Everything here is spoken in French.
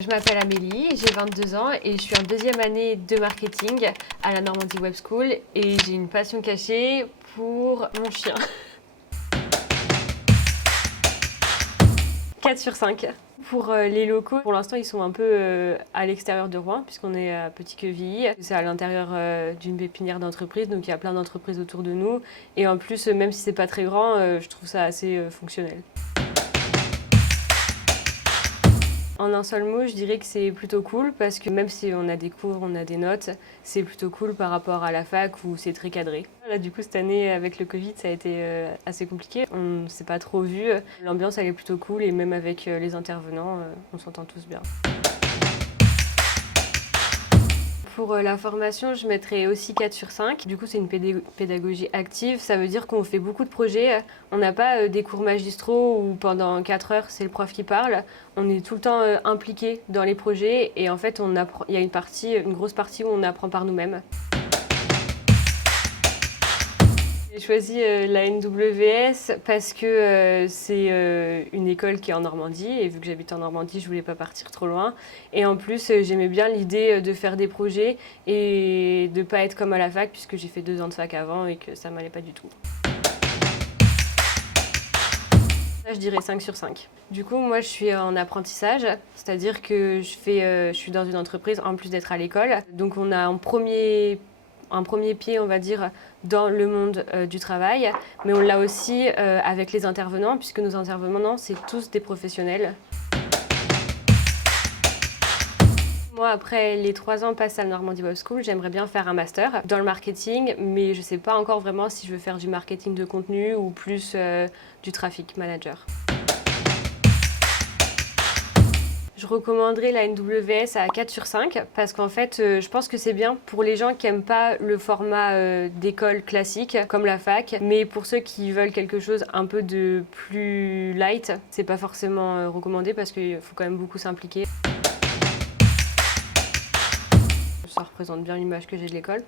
Je m'appelle Amélie, j'ai 22 ans et je suis en deuxième année de marketing à la Normandie Web School et j'ai une passion cachée pour mon chien. 4 sur 5. Pour les locaux, pour l'instant ils sont un peu à l'extérieur de Rouen puisqu'on est à Petit-Quevilly. C'est à l'intérieur d'une pépinière d'entreprise, donc il y a plein d'entreprises autour de nous. Et en plus, même si c'est pas très grand, je trouve ça assez fonctionnel. En un seul mot, je dirais que c'est plutôt cool parce que même si on a des cours, on a des notes, c'est plutôt cool par rapport à la fac où c'est très cadré. Là, du coup, cette année, avec le Covid, ça a été assez compliqué. On ne s'est pas trop vu. L'ambiance, elle est plutôt cool et même avec les intervenants, on s'entend tous bien. Pour la formation, je mettrais aussi 4 sur 5. Du coup, c'est une pédagogie active. Ça veut dire qu'on fait beaucoup de projets. On n'a pas des cours magistraux où pendant 4 heures, c'est le prof qui parle. On est tout le temps impliqué dans les projets et en fait, il y a une grosse partie où on apprend par nous-mêmes. J'ai choisi la NWS parce que c'est une école qui est en Normandie et vu que j'habite en Normandie, je voulais pas partir trop loin. Et en plus, j'aimais bien l'idée de faire des projets et de pas être comme à la fac puisque j'ai fait 2 ans de fac avant et que ça m'allait pas du tout. Là, je dirais 5 sur 5. Du coup, moi, je suis en apprentissage, c'est-à-dire que je suis dans une entreprise en plus d'être à l'école. Donc, on a un premier pied, on va dire, dans le monde du travail, mais on l'a aussi avec les intervenants, puisque nos intervenants, c'est tous des professionnels. Moi, après les 3 ans passés à la Normandie Web School, j'aimerais bien faire un master dans le marketing, mais je ne sais pas encore vraiment si je veux faire du marketing de contenu ou plus du traffic manager. Je recommanderais la NWS à 4 sur 5 parce qu'en fait, je pense que c'est bien pour les gens qui n'aiment pas le format d'école classique comme la fac, mais pour ceux qui veulent quelque chose un peu de plus light, c'est pas forcément recommandé parce qu'il faut quand même beaucoup s'impliquer. Ça représente bien l'image que j'ai de l'école.